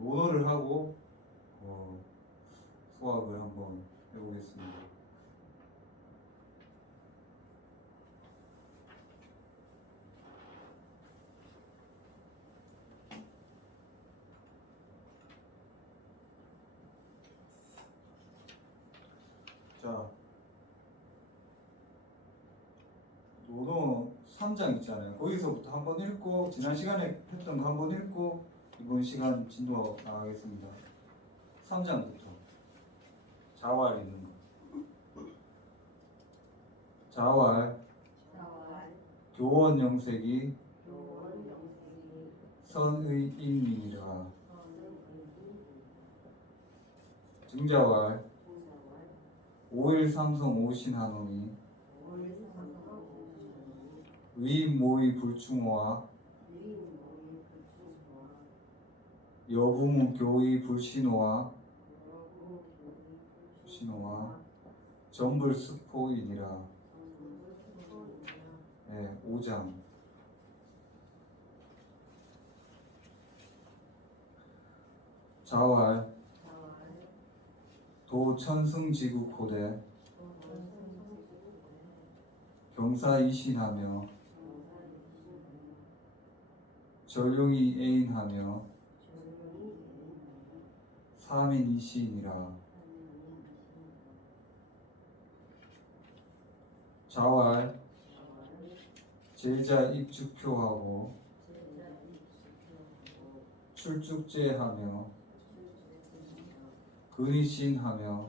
논어를 하고 수학을 한번 해보겠습니다. 자, 논어 3장 있잖아요. 거기서부터 한번 읽고 지난 시간에 했던 거 한번 읽고 이번 시간 진도 나가겠습니다. 3장부터 자활 있는 거. 자활 교원 영색이 선의 인민이라. 증자활 5일 삼성 오신하노니 위모의 불충호와 여부무 교의 불신호와 전불스포이니라. 네, 5장. 자활 도천승지국호대 경사이신하며 전룡이 애인하며 사민이시니라. 자활 제자 입주표하고 출축제하며 근위신하며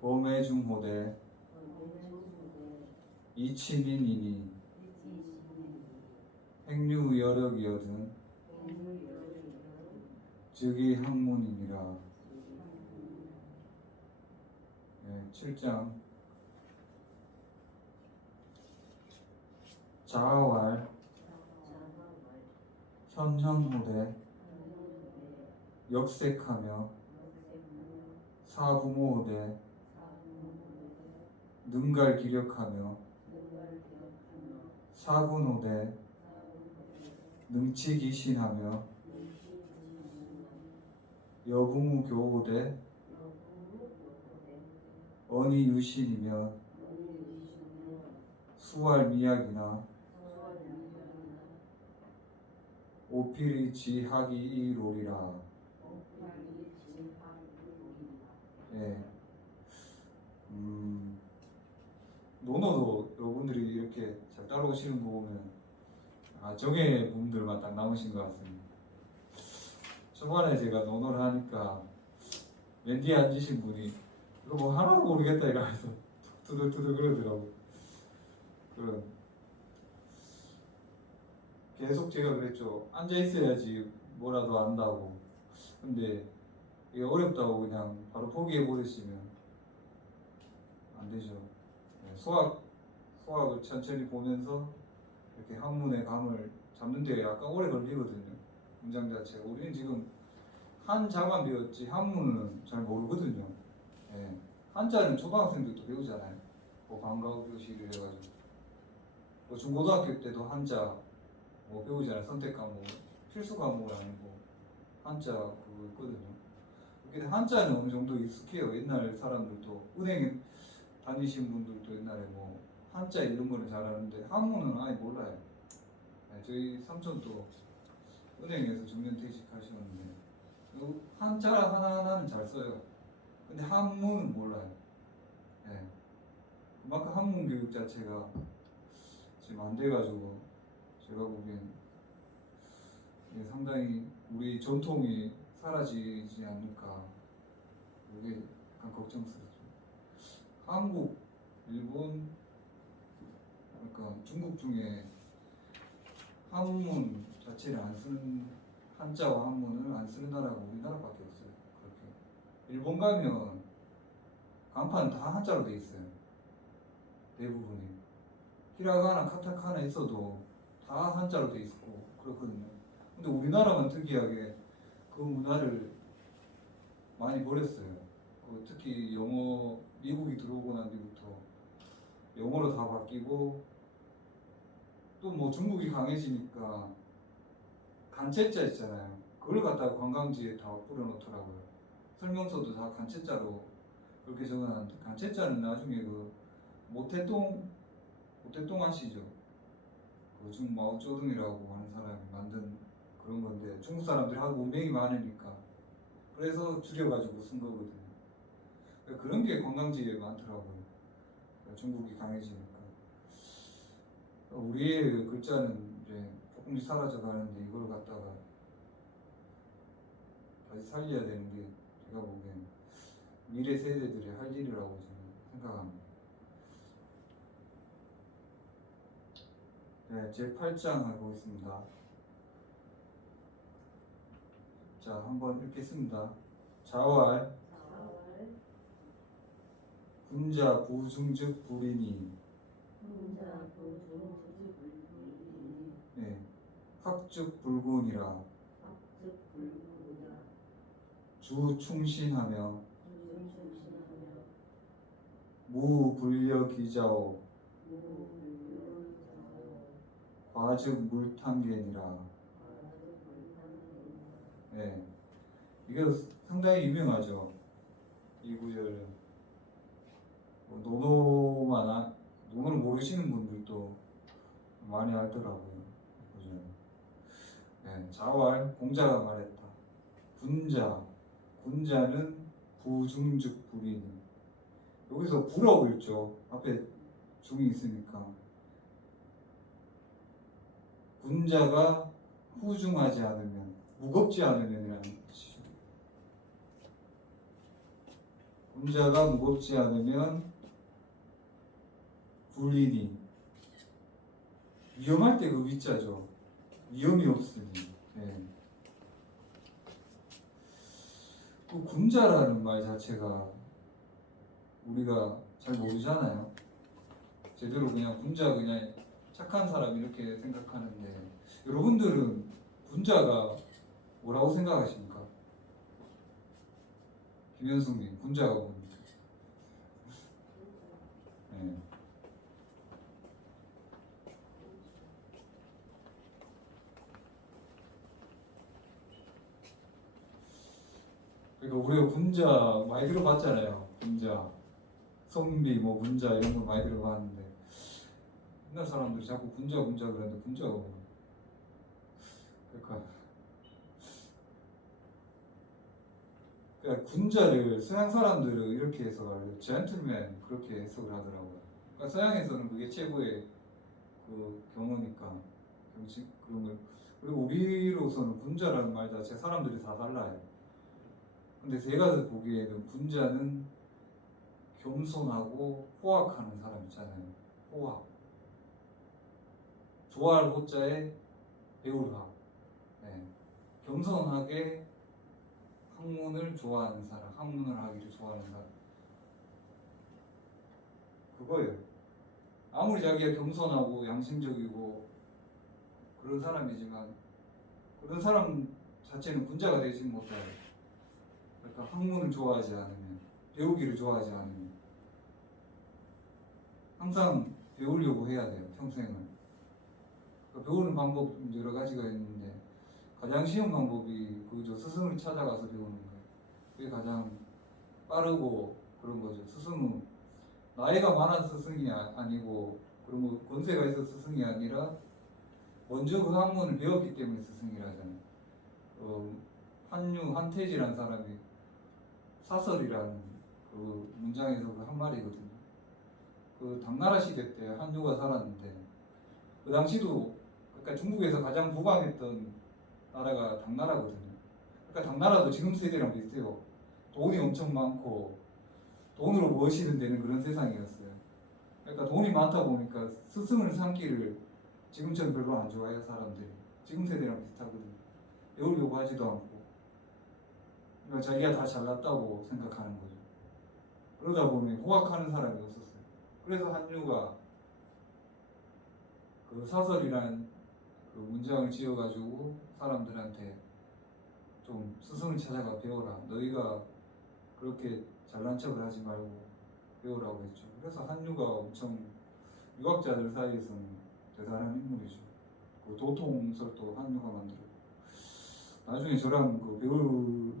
범해중호대 이치민이니 행류여력이거든 즉이 학문이니라. 네, 7장. 자활 현현호대 역색하며 사부모호대 능갈기력하며 사군호대 능치기신하며 여부무교호대 언이유신이며 수활미약이나 오피리지하기이로리라. 예. 논어도 여러분들이 이렇게 잘 따라오시는 거 보면 정의 부분들만 딱 남으신 것 같습니다. 초반에 제가 논어를 하니까 맨 뒤에 앉으신 분이 이거 뭐 하나도 모르겠다 이러면서 투덜투덜 그러더라고. 그런 계속 제가 그랬죠. 앉아 있어야지 뭐라도 안다고. 근데 이게 어렵다고 그냥 바로 포기해 버리시면 안 되죠. 네, 수학을 천천히 보면서 이렇게 한문의 감을 잡는 데 약간 오래 걸리거든요. 문장 자체가. 우리는 지금 한자만 배웠지 한문은 잘 모르거든요. 네. 한자는 초등학생들도 배우잖아요. 뭐 방과후 교실을 해가지고. 뭐 중고등학교 때도 한자 뭐 배우잖아요. 선택 과목, 필수 과목은 아니고 한자 그거 있거든요. 근데 한자는 어느 정도 익숙해요. 옛날 사람들도 은행에 다니신 분들도 옛날에 뭐 한자 이런 거는 잘 아는데 한문은 아예 몰라요. 네, 저희 삼촌도 은행에서 정년퇴직 하시는데 한자 하나하나는 잘 써요. 근데 한문은 몰라요. 네. 그만큼 한문 교육 자체가 지금 안 돼가지고 제가 보기엔 상당히 우리 전통이 사라지지 않을까, 이게 약간 걱정스럽죠. 한국, 일본, 그러니까 중국 중에 한문 자체를 안 쓰는, 한자와 한문을 안 쓰는 나라가 우리나라밖에 없어요. 그렇게 일본 가면 간판 다 한자로 돼 있어요. 대부분이 히라가나 카타카나 있어도 다 한자로 돼 있고 그렇거든요. 근데 우리나라만 특이하게 그 문화를 많이 버렸어요. 특히 영어, 미국이 들어오고 난 뒤부터 영어로 다 바뀌고 또 뭐 중국이 강해지니까 간체자 있잖아요. 그걸 갖다가 관광지에 다 뿌려놓더라고요. 설명서도 다 간체자로 그렇게 적어놨는데 간체자는 나중에 그 모태똥 아시죠? 그 중국 마오쩌둥이라고 하는 사람이 만든 그런 건데 중국 사람들이 하도 문명이 많으니까 그래서 줄여가지고 쓴 거거든요. 그러니까 그런 게 관광지에 많더라고요. 중국이 강해지니까. 우리의 그 글자는 이제 조금씩 사라져 가는데 이걸 갖다가 다시 살려야 되는 게 제가 보기엔 미래 세대들의 할 일이라고 저는 생각합니다. 네, 제 8장 하고 있습니다. 자, 한번 읽겠습니다. 자왈 군자 부중즉 불이니 네, 학즉 불군이라 주 충신하며 무불려기자오 과즉 물탕견이라. 네, 이게 상당히 유명하죠. 이 구절은 논어를 모르시는 분들도 많이 알더라고요. 구절. 네, 자왈 공자가 말했다. 군자는 부중즉 불이니. 여기서 부라고 읽죠. 앞에 중이 있으니까. 군자가 후중하지 않으면, 무겁지 않으면이라는 뜻이죠. 군자가 무겁지 않으면 불이니. 위험할 때 그 위자죠. 위험이 없으니. 네. 그 군자라는 말 자체가 우리가 잘 모르잖아요. 제대로 그냥 군자 그냥 착한 사람 이렇게 생각하는데 여러분들은 군자가 뭐라고 생각하십니까? 김현숙님 군자가 뭡니까? 네. 그러니까 우리가 군자 많이 들어봤잖아요. 군자, 성비, 뭐 군자 이런 거 많이 들어봤는데 옛날 사람들이 자꾸 군자 그러는데 군자가 뭐예요? 그러니까 군자를 서양 사람들은 이렇게 해석을 젠틀맨 그렇게 해석을 하더라고요. 그러니까 서양에서는 그게 최고의 그 경우니까 그런 걸. 그리고 우리로서는 군자라는 말 자체 사람들이 다 달라요. 근데 제가 보기에는 군자는 겸손하고 호학하는 사람 있잖아요. 호학. 좋아할 호자에 배울 학. 네. 겸손하게 학문을 좋아하는 사람, 학문을 하기를 좋아하는 사람. 그거예요. 아무리 자기가 겸손하고 양심적이고 그런 사람이지만 그런 사람 자체는 군자가 되지 못해요. 그러니까 학문을 좋아하지 않으면, 배우기를 좋아하지 않으면 항상 배우려고 해야 돼요. 평생을. 그러니까 배우는 방법 여러 가지가 있는데 가장 쉬운 방법이 그죠. 스승을 찾아가서 배우는 거예요. 그게 가장 빠르고 그런 거죠. 스승은 나이가 많은 스승이 아니고 그런 거 권세가 있어 스승이 아니라 먼저 그 학문을 배웠기 때문에 스승이라잖아요. 한태지라는 사람이 사설이라는 그 문장에서 그 한 말이거든요. 그 당나라 시대 때 한유가 살았는데 그 당시도 그러니까 중국에서 가장 부강했던 나라가 당나라거든요. 그러니까 당나라도 지금 세대랑 비슷해요. 돈이 엄청 많고 돈으로 모시는 데는 그런 세상이었어요. 그러니까 돈이 많다 보니까 스승을 삼기를 지금처럼 별로 안 좋아해요 사람들이. 지금 세대랑 비슷하거든요. 배우려고 하지도 않고 그러니까 자기가 다 잘났다고 생각하는 거죠. 그러다 보니 호학하는 사람이 없었어요. 그래서 한유가 그 사설이라는 그 문장을 지어가지고 사람들한테 좀 스승을 찾아가 배워라. 너희가 그렇게 잘난 척을 하지 말고 배우라고 했죠. 그래서 한유가 엄청 유학자들 사이에서는 대단한 인물이죠. 그 도통설도 한유가 만들었고 나중에 저랑 그 배울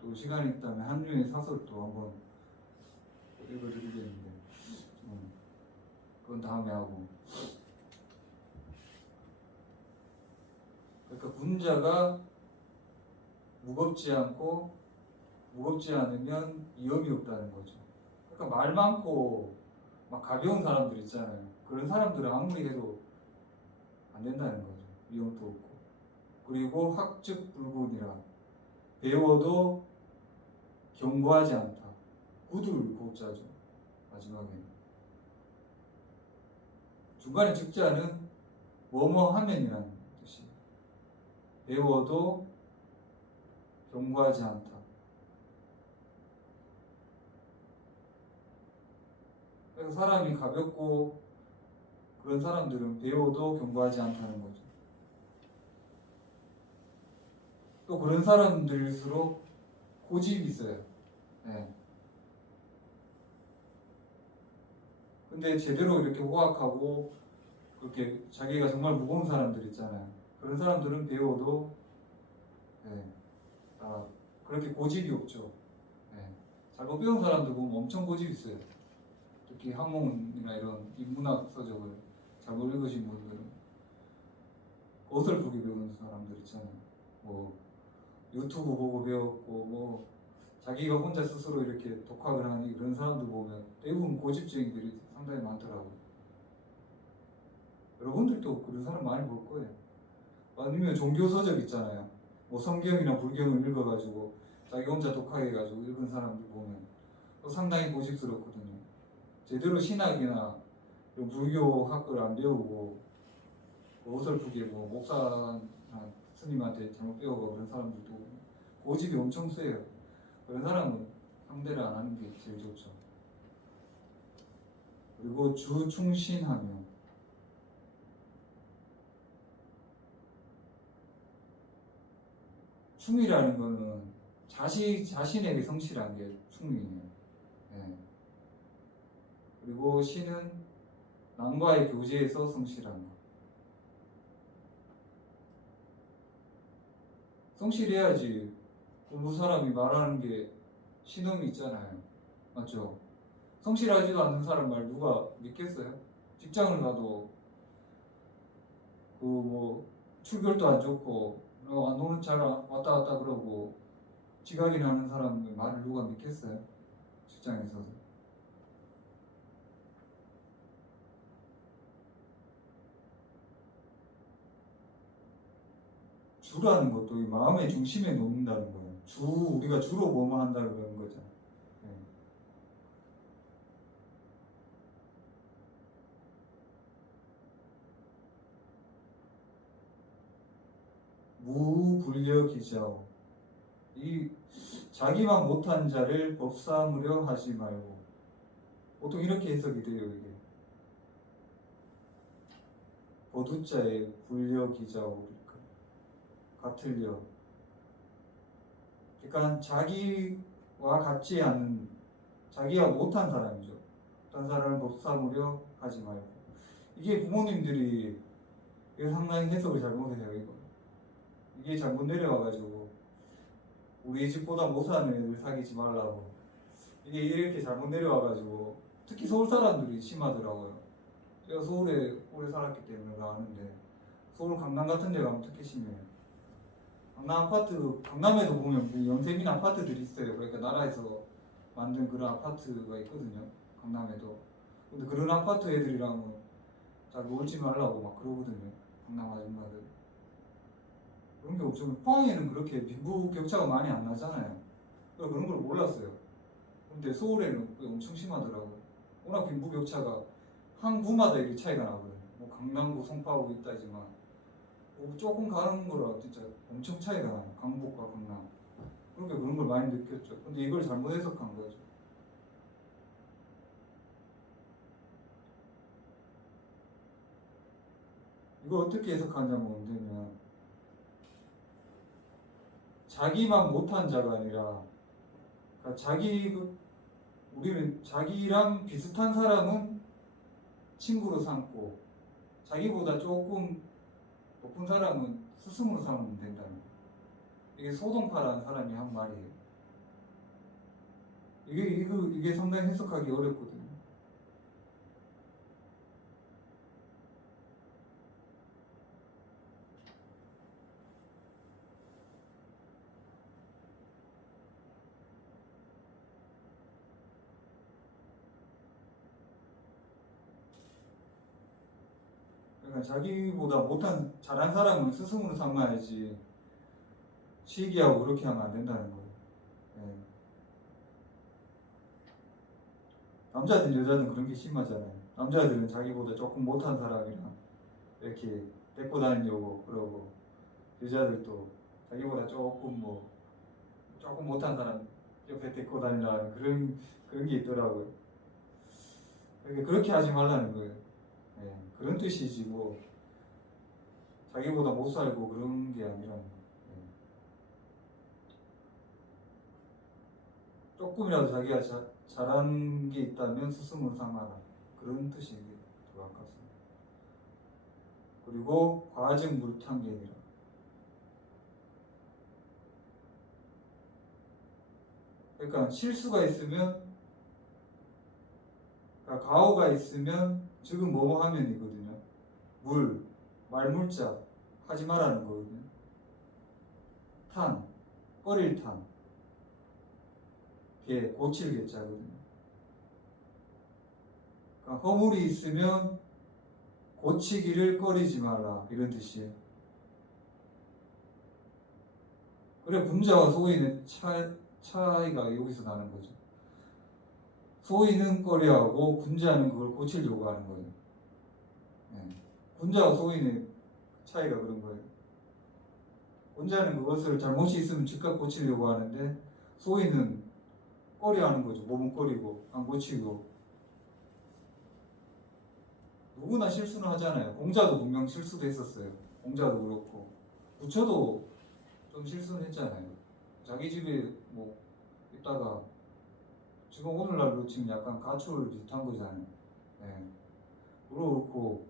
또 시간이 있다면 한유의 사설도 한번 읽어드리겠는데 그건 다음에 하고. 그러니까 군자가 무겁지 않으면 위험이 없다는 거죠. 그러니까 말 많고 막 가벼운 사람들 있잖아요. 그런 사람들은 아무리 해도 안 된다는 거죠. 위험도 없고. 그리고 학즉불군이라, 배워도 경고하지 않다. 구둘 고자죠. 마지막에는 중간에 즉자는 뭐뭐 하면이라는 뜻이. 배워도 경고하지 않다. 그래서 사람이 가볍고 그런 사람들은 배워도 경고하지 않다는 거죠. 또 그런 사람들일수록 고집이 있어요. 네. 근데 제대로 이렇게 호학하고 그렇게 자기가 정말 무거운 사람들 있잖아요. 그런 사람들은 배워도 그렇게 고집이 없죠. 잘못 배운 사람들 보면 엄청 고집이 있어요. 특히 학문이나 이런 인문학 서적을 잘못 읽으신 분들은 어설프게 배우는 사람들 있잖아요. 뭐 유튜브 보고 배웠고 뭐 자기가 혼자 스스로 이렇게 독학을 하니 그런 사람들 보면 대부분 고집쟁이들이 상당히 많더라고요. 여러분들도 그런 사람 많이 볼 거예요. 아니면 종교 서적 있잖아요. 뭐 성경이나 불경을 읽어가지고 자기 혼자 독학해가지고 읽은 사람들 보면 또 상당히 고집스럽거든요. 제대로 신학이나 불교학을 안 배우고 어설프게 뭐 목사나 스님한테 잘못 배우고 그런 사람들도 고집이 엄청 세요. 그런 사람은 상대를 안 하는 게 제일 좋죠. 그리고 주충신하며, 충이라는 거는 자신에게 성실한 게 충이에요. 그리고 신은 남과의 교제에서 성실한 거. 성실해야지. 그 사람이 말하는 게 신음이 있잖아요. 맞죠? 성실하지도 않는 사람 말 누가 믿겠어요? 직장을 가도 그 뭐 출결도 안 좋고 너는 잘 왔다 갔다 그러고 지각이나 하는 사람 말을 누가 믿겠어요? 직장에서도. 주라는 것도 이 마음의 중심에 놓는다는 거예요. 우리가 주로 뭐뭐 한다 그러는 거죠. 무불려기자오. 이 자기만 못한 자를 법삼으려 하지 말고. 보통 이렇게 해석이 돼요. 이게 버두자에 불려기자오 같을려. 그러니까 자기와 같지 않은, 자기가 못한 사람이죠. 못한 사람을 법삼으려 하지 말고. 이게 부모님들이 이거 상당히 해석을 잘못해요. 이게 잘못 내려와가지고 우리 집보다 못 사는 애들 사귀지 말라고. 이게 이렇게 잘못 내려와가지고 특히 서울 사람들이 심하더라고요. 제가 서울에 오래 살았기 때문에 아는데 서울 강남 같은 데 가면 특히 심해요. 강남 아파트, 강남에도 보면 연세민 아파트들이 있어요. 그러니까 나라에서 만든 그런 아파트가 있거든요. 강남에도. 근데 그런 아파트 애들이랑은 잘 놀지 말라고 막 그러거든요. 강남 아줌마들. 그런 게 없으면 포항에는 그렇게 빈부 격차가 많이 안 나잖아요. 그런 걸 몰랐어요. 근데 서울에는 엄청 심하더라고요. 워낙 빈부 격차가 한 구마다 이렇게 차이가 나거든요. 뭐 강남구, 송파구 있다지만 조금 가는 거라 진짜 엄청 차이가 나요. 강북과 강남. 그러니까 그런 걸 많이 느꼈죠. 근데 이걸 잘못 해석한 거죠. 이걸 어떻게 해석하냐면 되면 자기만 못한 자가 아니라 그러니까 우리는 자기랑 비슷한 사람은 친구로 삼고 자기보다 조금 높은 사람은 스승으로 삼으면 된다는 거예요. 이게 소동파라는 사람이 한 말이에요. 이게 상당히 해석하기 어렵거든요. 그러니까 자기보다 잘한 사람은 스승으로 삼아야지 시기하고 그렇게 하면 안 된다는 거예요. 예. 남자든 여자든 그런 게 심하잖아요. 남자들은 자기보다 조금 못한 사람이랑 이렇게 데리고 다니려고 그러고, 여자들도 자기보다 조금 못한 사람 옆에 데리고 다니려는 그런 게 있더라고요. 그러니까 그렇게 하지 말라는 거예요. 예. 그런 뜻이지 뭐 자기보다 못 살고 그런 게 아니라는 거예요. 예. 조금이라도 자기가 잘한 게 있다면 스승으로 삼아라, 그런 뜻이 더 가깝습니다. 그리고 과증 물탕견이라. 그러니까 실수가 있으면, 그러니까 가오가 있으면 지금 뭐뭐 하면이거든요. 말물자 하지 말라는 거거든요. 탄, 꺼릴 탄, 개, 고칠 개자거든요. 그러니까 허물이 있으면 고치기를 꺼리지 말라, 이런 뜻이에요. 그래 군자와 소인의 차이가 여기서 나는 거죠. 소인은 꺼려하고 군자는 그걸 고치려고 하는 거예요. 네. 군자와 소인의 차이가 그런 거예요. 군자는 그것을 잘못이 있으면 즉각 고치려고 하는데, 소인은 꺼려하는 거죠. 몸은 꺼리고 안 고치고. 누구나 실수는 하잖아요. 공자도 분명 실수도 했었어요. 공자도 그렇고 부처도 좀 실수는 했잖아요. 자기 집에 뭐 있다가, 지금 오늘날로 치면 약간 가출 비슷한 거잖아요. 네. 그렇고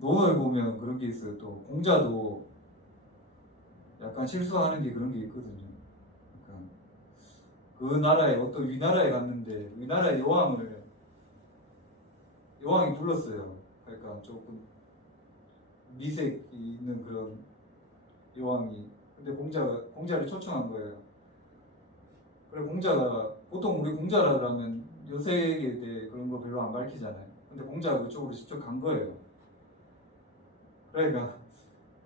논어에 보면 그런 게 있어요. 또 공자도 약간 실수하는 게 그런 게 있거든요. 그러니까 그 나라에 어떤 위나라에 갔는데 위나라의 여왕이 불렀어요. 그러니까 조금 미색이 있는 그런 여왕이. 근데 공자를 초청한 거예요. 그래 공자가, 보통 우리 공자라 그러면 여색에 대해 그런 거 별로 안 밝히잖아요. 근데 공자가 그쪽으로 직접 간 거예요. 그러니까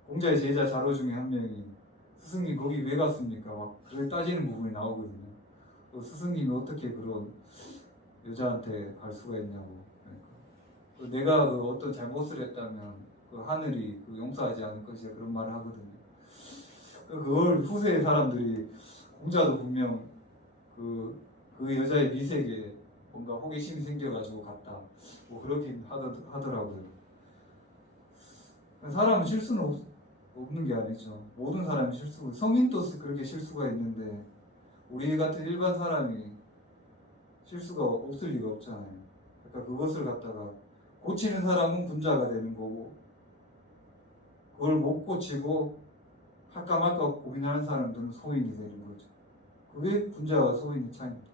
공자의 제자 자로 중에 한 명이, 스승님 거기 왜 갔습니까? 막 그렇게 따지는 부분이 나오거든요. 스승님이 어떻게 그런 여자한테 갈 수가 있냐고. 그러니까 내가 그 어떤 잘못을 했다면 그 하늘이 용서하지 않을 것이야, 그런 말을 하거든요. 그걸 후세의 사람들이, 공자도 분명 그 여자의 미색에 뭔가 호기심이 생겨가지고 갔다, 뭐 그렇게 하더라고요. 사람은 실수는 없는 게 아니죠. 모든 사람이 실수고, 성인도 그렇게 실수가 있는데 우리 같은 일반 사람이 실수가 없을 리가 없잖아요. 그러니까 그것을 갖다가 고치는 사람은 군자가 되는 거고, 그걸 못 고치고 할까 말까 고민하는 사람들은 소인이 되는 거죠. 그게 군자와 소인의 차이입니다.